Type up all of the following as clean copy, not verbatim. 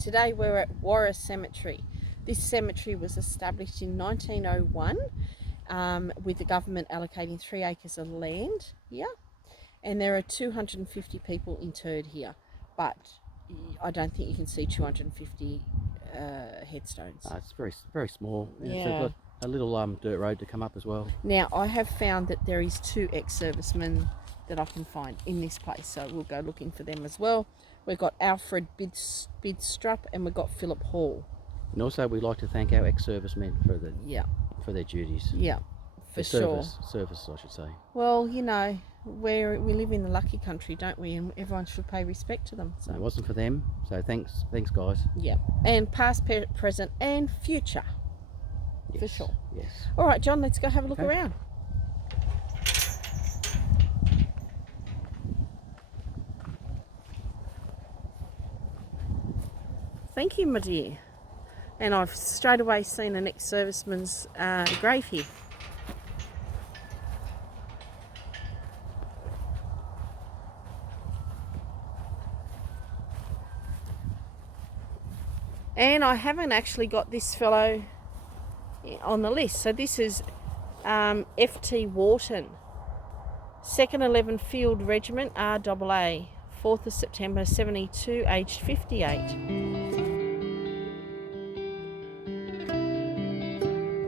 Today we're at Warra Cemetery. This cemetery was established in 1901 with the government allocating 3 acres of land here, and there are 250 people interred here, but I don't think you can see 250 headstones. It's very small. Yeah. So we've got a little dirt road to come up as well. Now I have found that there is 2 ex-servicemen that I can find in this place, so we'll go looking for them as well. We've got Alfred Bidstrup and we've got Philip Hall. And also we'd like to thank our ex-servicemen for their duties. Yeah, for sure. Service, I should say. Well, you know, we live in the lucky country, don't we? And everyone should pay respect to them. So It wasn't for them, so thanks guys. yeah, and past, present, and future, Yes. for sure. Yes. All right, John, let's go have a look around. Thank you, my dear. And I've straight away seen an ex-serviceman's grave here. And I haven't actually got this fellow on the list. So this is F.T. Wharton, 2nd 11th Field Regiment, RAA, 4th of September 72, aged 58.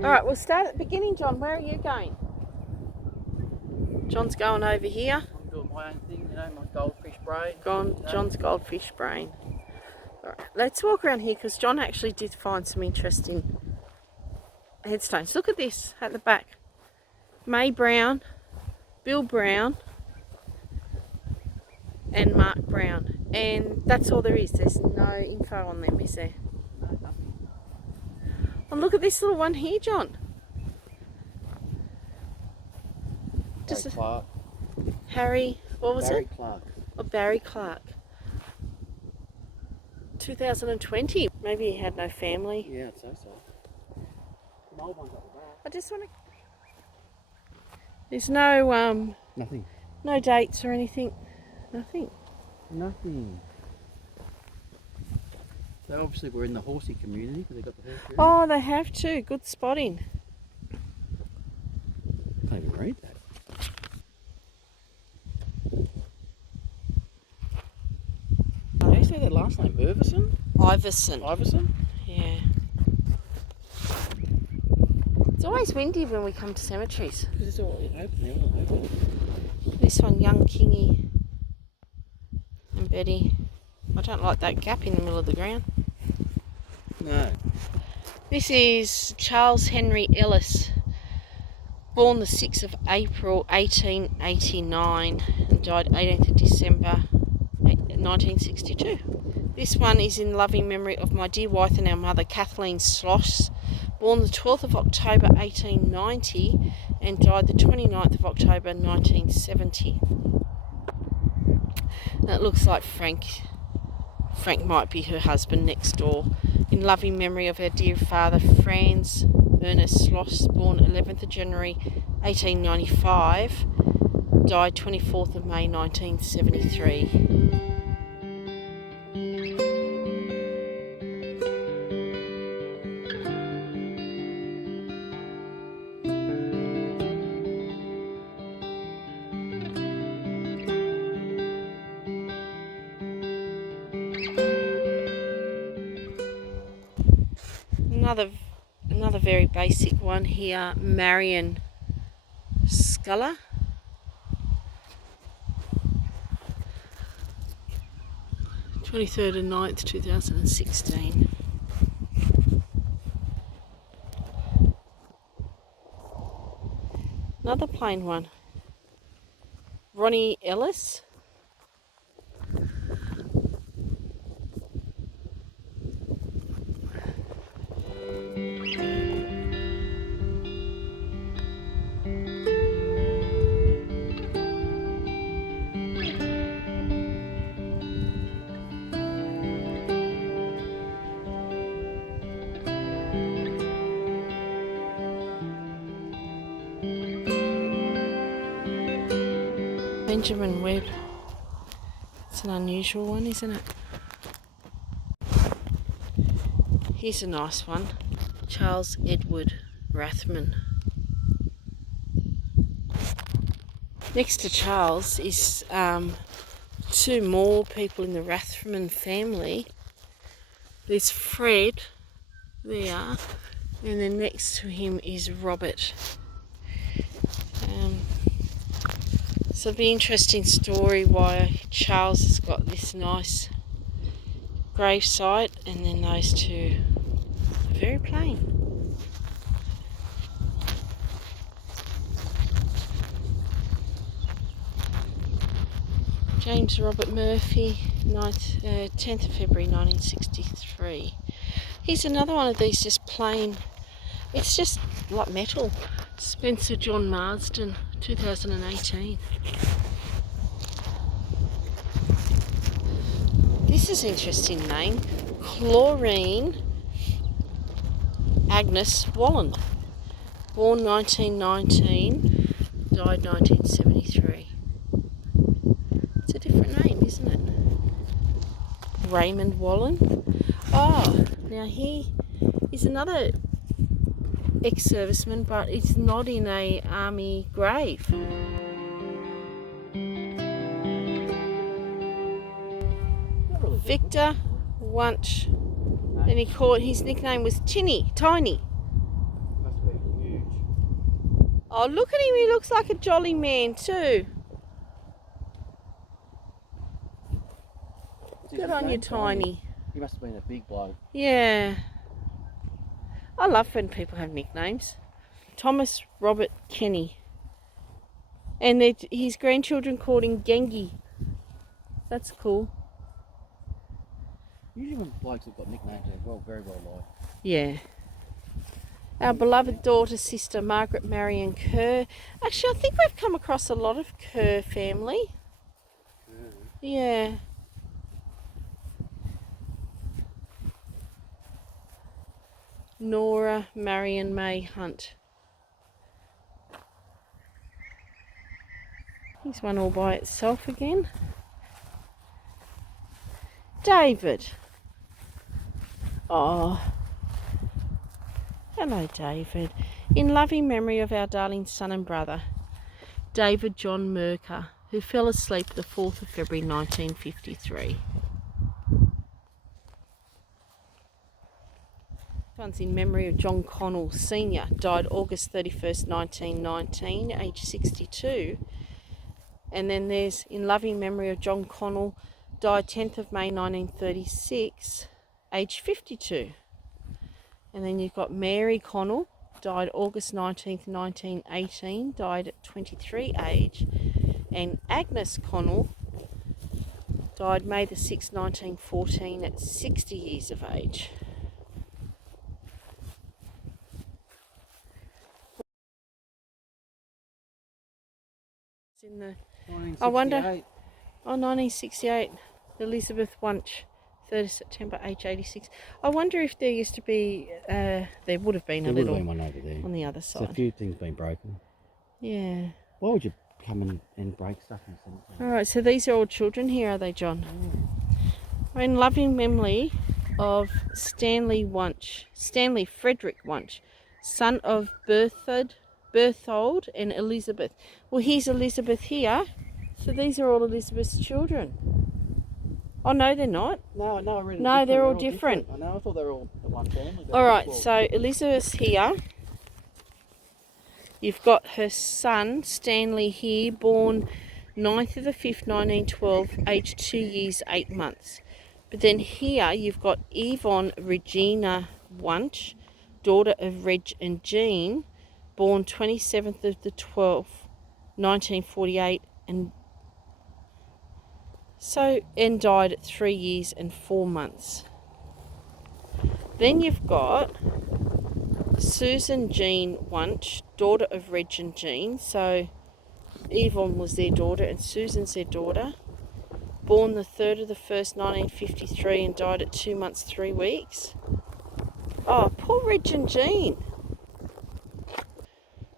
All right, we'll start at the beginning, John. Where are you going? John's going over here. I'm doing my own thing, you know, my goldfish brain. John's goldfish brain. All right, let's walk around here because John actually did find some interesting headstones. Look at this at the back. May Brown, Bill Brown, and Mark Brown. And that's all there is. There's no info on them, is there? No, nothing. And look at this little one here, John. Barry Clark. Harry, what was Barry it? Clark. Oh, Barry Clark. 2020. Maybe he had no family. Yeah, I'd say so. Some old ones up the back. I just want to... There's no Nothing. no dates or anything. Nothing. Nothing. So obviously we're in the horsey community because they've got the horse here. Oh, they have too. Good spotting. I can't even read that. How do you say that last name? Iverson. Iverson? Yeah. It's always windy when we come to cemeteries. Because it's all open. This one, young Kingy and Betty. I don't like that gap in the middle of the ground. No. This is Charles Henry Ellis, born the 6th of April 1889 and died 18th of December 1962. This one is in loving memory of my dear wife and our mother, Kathleen Sloss, born the 12th of October 1890 and died the 29th of October 1970. That looks like Frank. Frank might be her husband next door. In loving memory of our dear father, Franz Ernest Sloss, born 11th of January 1895, died 24th of May 1973. Another very basic one here, Marion Sculler. (23rd of 9th, 2016). Another plain one, Ronnie Ellis. Benjamin Webb. It's an unusual one, isn't it? Here's a nice one. Charles Edward Rathman. Next to Charles is two more people in the Rathman family. There's Fred there, and then next to him is Robert. So it'll be an interesting story why Charles has got this nice grave site, and then those two are very plain. James Robert Murphy, 10th of February 1963. Here's another one of these, just plain, it's just like metal. Spencer John Marsden, 2018. This is an interesting name. Chlorine Agnes Wallen. Born 1919, died 1973. It's a different name, isn't it? Raymond Wallen. Oh, now he is another ex-serviceman, but it's not in a army grave. Victor Wunsch, and his nickname was Tiny. Must be huge. Oh, look at him, he looks like a jolly man too. Good on you, Tiny. He must have been a big bloke. Yeah. I love when people have nicknames. Thomas Robert Kenny. And his grandchildren called him Gengi. That's cool. Usually when blokes have got nicknames, they're very well liked. Yeah. Our beloved daughter, sister Margaret Marion Kerr. Actually, I think we've come across a lot of Kerr family. Yeah. Nora Marion May Hunt. Here's one all by itself again. David. Oh. Hello, David. In loving memory of our darling son and brother, David John Merker, who fell asleep the 4th of February 1953. One's in memory of John Connell Sr., died August 31st, 1919, aged 62. And then there's in loving memory of John Connell, died 10th of May 1936, aged 52. And then you've got Mary Connell, died August 19th, 1918, died at 23 age. And Agnes Connell died May the 6th, 1914, at 60 years of age. In the, I wonder, 1968, Elizabeth Wunsch, 3rd of September, age 86. I wonder if there used to be, there would have been a little one over there. on the other side. There's a few things been broken. Yeah. Why would you come and break stuff in the cemetery? Alright, so these are all children here, are they, John? We're in loving memory of Stanley Frederick Wunsch, son of Berthold and Elizabeth. Well, here's Elizabeth here. So these are all Elizabeth's children. Oh, no, they're not. No, I read it. No, they're all different. I know, I thought they were all one family. All right, so Elizabeth's here. You've got her son, Stanley, here, born 9th of the 5th, 1912, aged 2 years, 8 months. But then here you've got Yvonne Regina Wunsch, daughter of Reg and Jean, born 27th of the 12th, 1948, and died at 3 years and 4 months. Then you've got Susan Jean Wunsch, daughter of Reg and Jean. So Yvonne was their daughter and Susan's their daughter. Born the 3rd of the 1st, 1953, and died at 2 months, 3 weeks. Oh, poor Reg and Jean.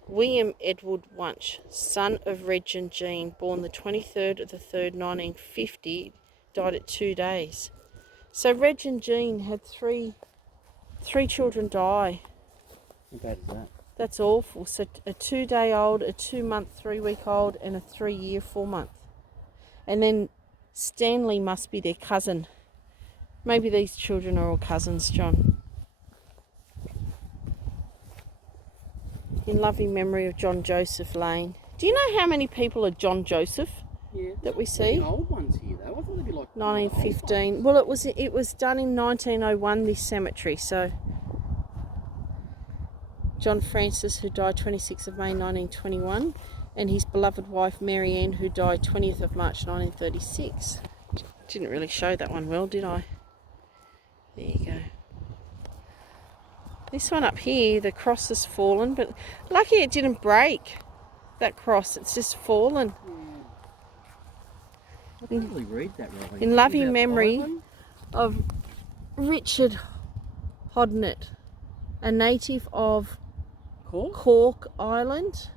William Edward Wunsch, son of Reg and Jean, born the 23rd of the 3rd, 1950, died at 2 days. So Reg and Jean had three 3 children die. How bad is that? That's awful. So a 2-day-old, a 2-month, 3-week-old, and a 3-year, 4-month. And then Stanley must be their cousin. Maybe these children are all cousins, John. In loving memory of John Joseph Lane. Do you know how many people are John Joseph that we see? Old ones here though. I thought they'd be like 1915. Well, it was done in 1901. This cemetery. So John Francis, who died 26th of May 1921, and his beloved wife Mary Ann, who died 20th of March 1936. Didn't really show that one well, did I? There you go. This one up here, the cross has fallen, but lucky it didn't break, that cross. It's just fallen. I can't really read that, Robin. In loving memory of Richard Hodnett, a native of Cork Island,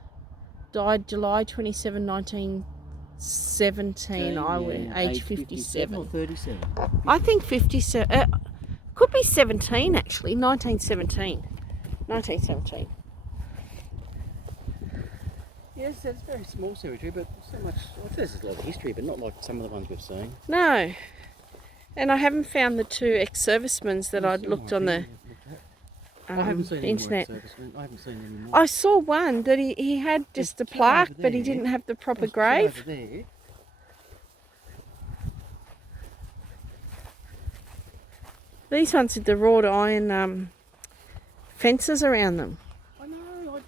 died July 27, 1917, age 57. Or 37? I think 57. Could be 17 actually, 1917. 1917. Yes, it's a very small cemetery, but so much. Well, there's a lot of history, but not like some of the ones we've seen. No. And I haven't found the 2 ex-servicemen that I'd looked on the I haven't seen any internet. more I haven't seen any more. I saw one that he had just a plaque, but he didn't have the proper grave. Over there. These ones with the wrought iron fences around them. I know.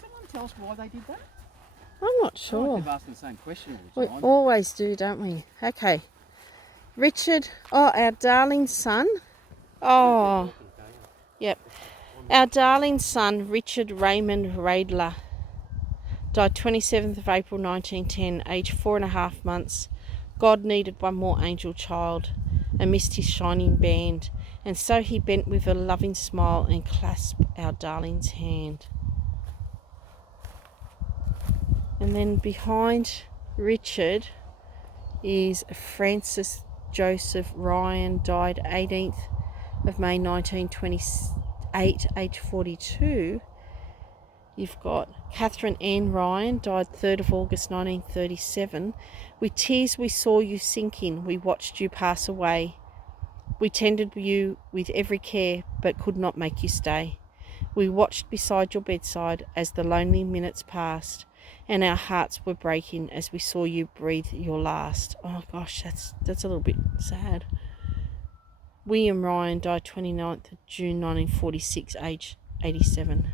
Someone tell us why they did that? I'm not I sure. keep asking the same question all We the time. always do, don't we? Okay. Richard, our darling son. Oh, yep. Our darling son, Richard Raymond Radler, died 27th of April 1910, aged 4.5 months. God needed one more angel child amidst his shining band, and so he bent with a loving smile and clasped our darling's hand. And then behind Richard is Francis Joseph Ryan, died 18th of May 1928, age 42. You've got Catherine Ann Ryan, died 3rd of August 1937. With tears we saw you sinking, we watched you pass away. We tended you with every care, but could not make you stay. We watched beside your bedside as the lonely minutes passed, and our hearts were breaking as we saw you breathe your last. Oh gosh, that's a little bit sad. William Ryan died 29th of June 1946, age 87.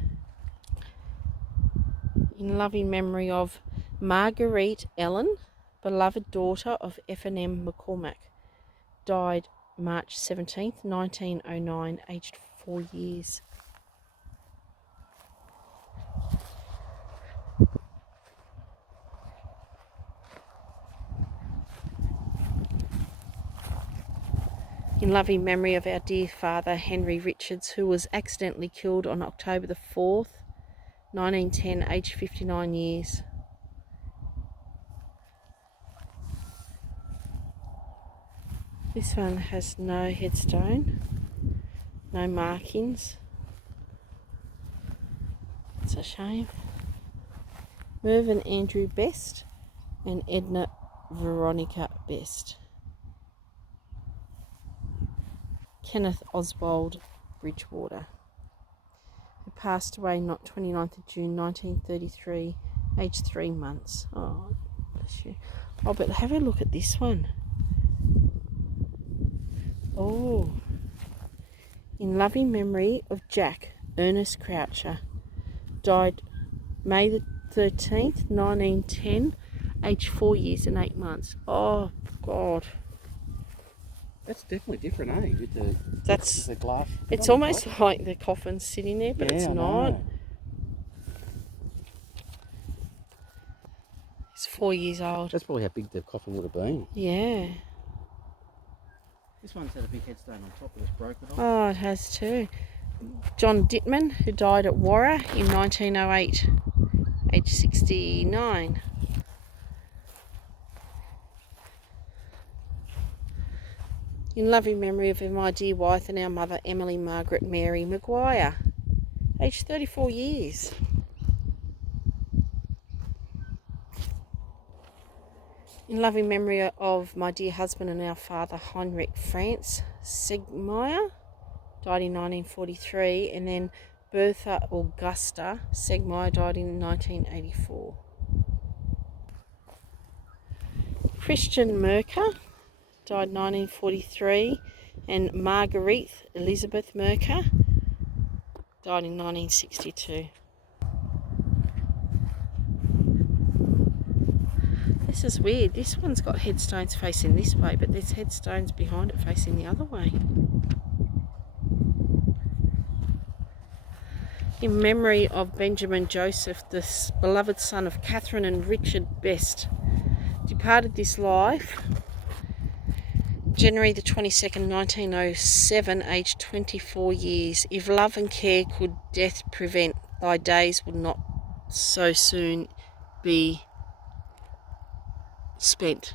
In loving memory of Marguerite Ellen, beloved daughter of F&M McCormack, died March 17th, 1909, aged 4 years. In loving memory of our dear father, Henry Richards, who was accidentally killed on October the 4th, 1910, aged 59 years. This one has no headstone, no markings. It's a shame. Mervyn Andrew Best and Edna Veronica Best. Kenneth Oswald Bridgewater, who passed away not 29th of June 1933, aged 3 months. Oh, bless you. Oh, but have a look at this one. Oh, in loving memory of Jack Ernest Croucher, died May the 13th, 1910, aged 4 years and 8 months. Oh, God. That's definitely different, eh? With the glass. It's almost like the coffin's sitting there, but it's not. It's 4 years old. That's probably how big the coffin would have been. Yeah. This one's had a big headstone on top, but it's broken off. Oh, it has too. John Dittman, who died at Warra in 1908, age 69. In loving memory of my dear wife and our mother, Emily Margaret Mary Maguire, aged 34 years. In loving memory of my dear husband and our father, Heinrich Franz Segmeier, died in 1943, and then Bertha Augusta Segmeier died in 1984. Christian Merker died 1943, and Marguerite Elizabeth Merker died in 1962. This is weird. This one's got headstones facing this way, but there's headstones behind it facing the other way. In memory of Benjamin Joseph, the beloved son of Catherine and Richard Best, departed this life January the 22nd, 1907, aged 24 years. If love and care could death prevent, thy days would not so soon be spent.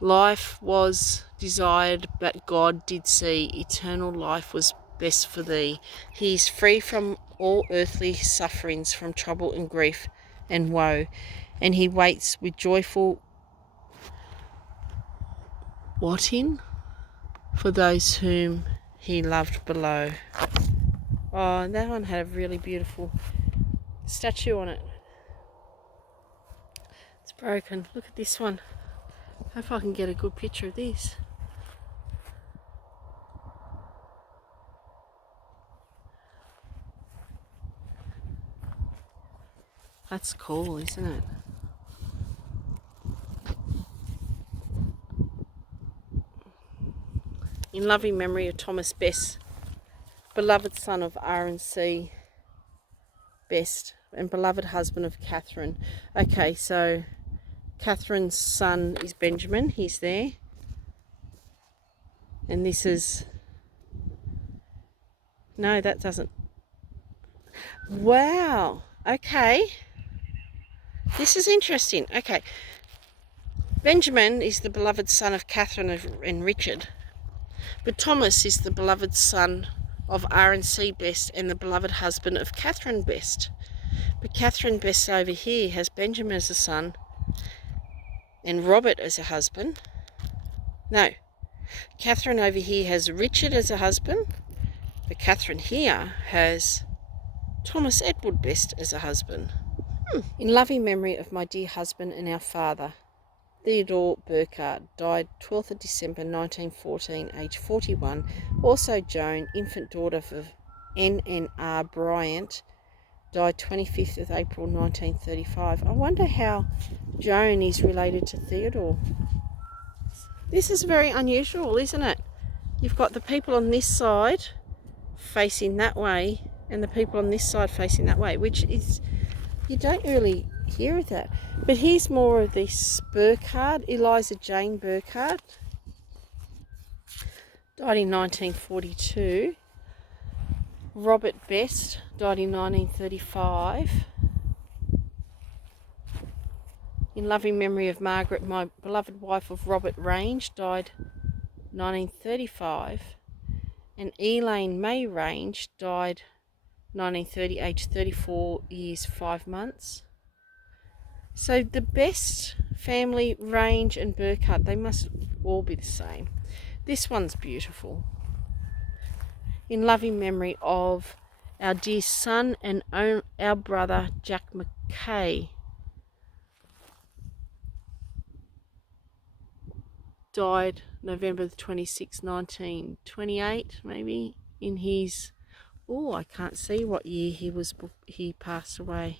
Life was desired, but God did see. Eternal life was best for thee. He is free from all earthly sufferings, from trouble and grief and woe, and he waits with joyful wotting for those whom he loved below. Oh, that one had a really beautiful statue on it. It's broken. Look at this one. Hope I can get a good picture of this. That's cool, isn't it? In loving memory of Thomas Best, beloved son of R&C Best and beloved husband of Catherine. Okay, so Catherine's son is Benjamin. He's there. And this is... No, that doesn't... Wow. Okay. This is interesting. Okay. Benjamin is the beloved son of Catherine and Richard. But Thomas is the beloved son of R&C Best and the beloved husband of Catherine Best. But Catherine Best over here has Benjamin as a son and Robert as a husband. No. Catherine over here has Richard as a husband. But Catherine here has Thomas Edward Best as a husband. In loving memory of my dear husband and our father, Theodore Burkhardt, died 12th of December 1914, age 41. Also Joan, infant daughter of N.N.R. Bryant, died 25th of April 1935. I wonder how Joan is related to Theodore. This is very unusual, isn't it? You've got the people on this side facing that way and the people on this side facing that way, which is, you don't really hear of that. But here's more of this Burkhardt, Eliza Jane Burkhardt, died in 1942. Robert Best died in 1935. In loving memory of Margaret, my beloved wife of Robert Range, died 1935. And Elaine May Range died 1930, aged 34 years, 5 months. So the Best family, Range and Burkhardt, they must all be the same. This one's beautiful. In loving memory of our dear son and our brother Jack McKay, died November the 26th, 1928, maybe, in his... Oh, I can't see what year he passed away,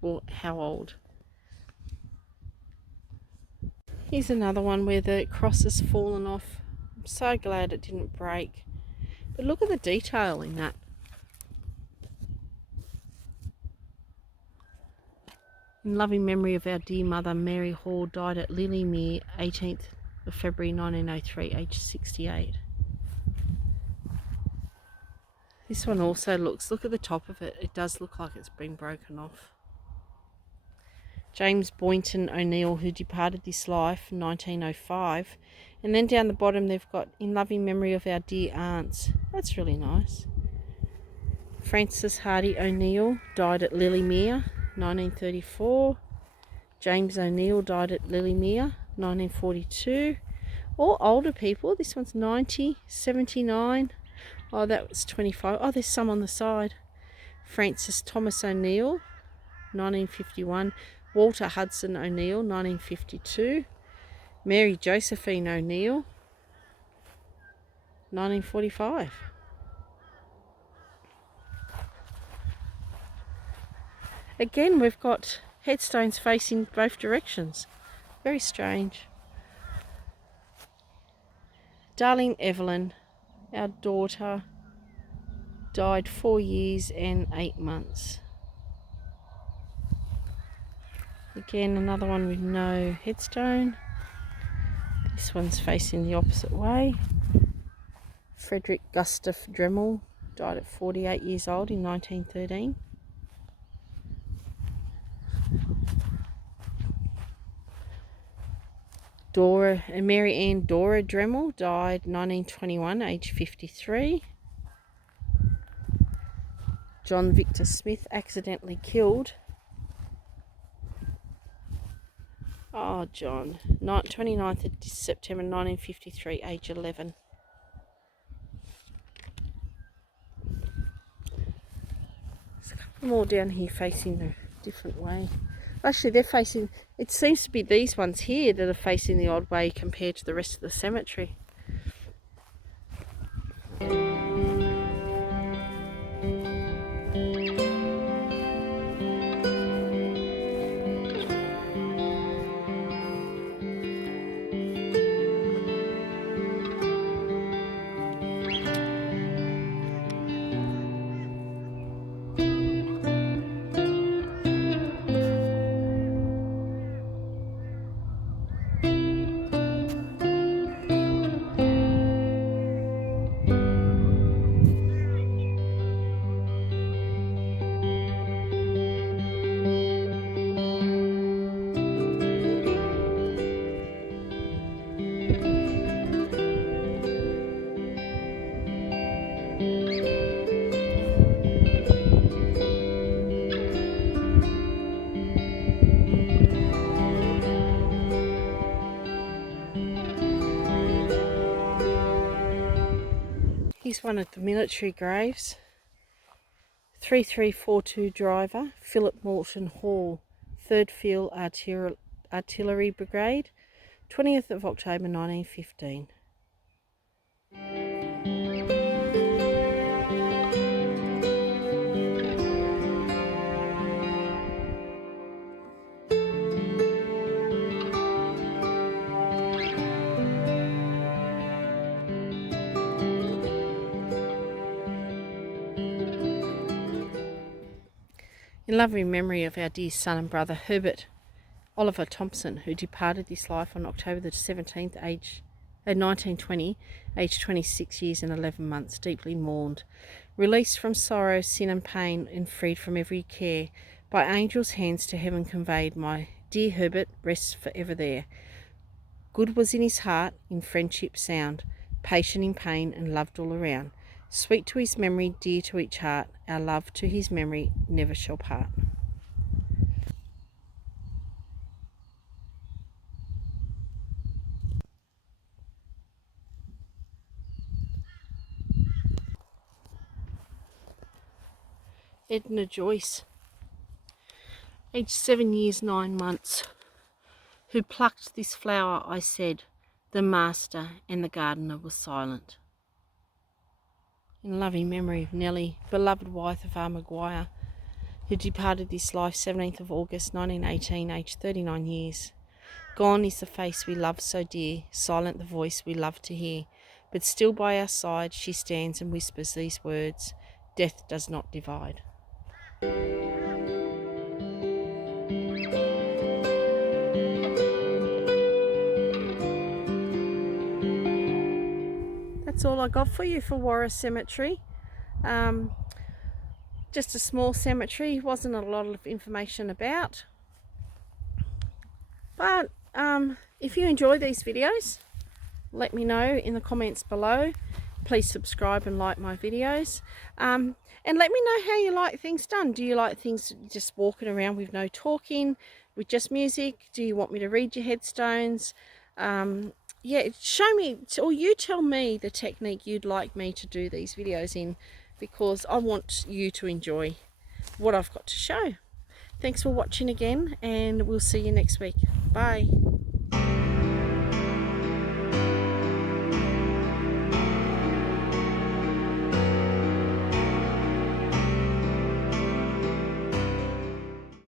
or how old. Here's another one where the cross has fallen off. I'm so glad it didn't break. But look at the detail in that. In loving memory of our dear mother, Mary Hall, died at Lilymere, 18th of February 1903, aged 68. This one also looks, look at the top of it, it does look like it's been broken off. James Boynton O'Neill, who departed this life in 1905. And then down the bottom they've got in loving memory of our dear aunts. That's really nice. Frances Hardy O'Neill died at Lilymere, 1934. James O'Neill died at Lilymere, 1942. All older people. This one's 90, 79. Oh, that was 25. Oh, there's some on the side. Francis Thomas O'Neill, 1951. Walter Hudson O'Neill, 1952. Mary Josephine O'Neill, 1945. Again, we've got headstones facing both directions. Very strange. Darling Evelyn, our daughter, died 4 years and 8 months. Again, another one with no headstone. This one's facing the opposite way. Frederick Gustav Dremel died at 48 years old in 1913. Mary Ann Dora Dremel died 1921, aged 53. John Victor Smith accidentally killed. Oh, John. 29th of September 1953, age 11. There's a couple more down here facing a different way. Actually, they're facing, it seems to be these ones here that are facing the odd way compared to the rest of the cemetery. Here's one of the military graves. 3342 driver, Philip Morton Hall, 3rd Field Artillery Brigade, 20th of October 1915. In loving memory of our dear son and brother Herbert Oliver Thompson, who departed this life on October the 17th, 1920, aged 26 years and 11 months, deeply mourned. Released from sorrow, sin and pain, and freed from every care, by angels' hands to heaven conveyed, my dear Herbert rests forever there. Good was in his heart, in friendship sound, patient in pain, and loved all around. Sweet to his memory, dear to each heart, our love to his memory never shall part. Edna Joyce, aged 7 years 9 months. Who plucked this flower, I said. The master and the gardener were silent. In loving memory of Nellie, beloved wife of R. Maguire, who departed this life 17th of August 1918, aged 39 years. Gone is the face we loved so dear, silent the voice we loved to hear, but still by our side she stands and whispers these words, death does not divide. That's all I got for you for Warra Cemetery. Just a small cemetery, wasn't a lot of information about. But if you enjoy these videos, let me know in the comments below. Please subscribe and like my videos. And let me know how you like things done. Do you like things just walking around with no talking, with just music? Do you want me to read your headstones? Yeah, show me, or you tell me the technique you'd like me to do these videos in, because I want you to enjoy what I've got to show. Thanks for watching again, and we'll see you next week. Bye.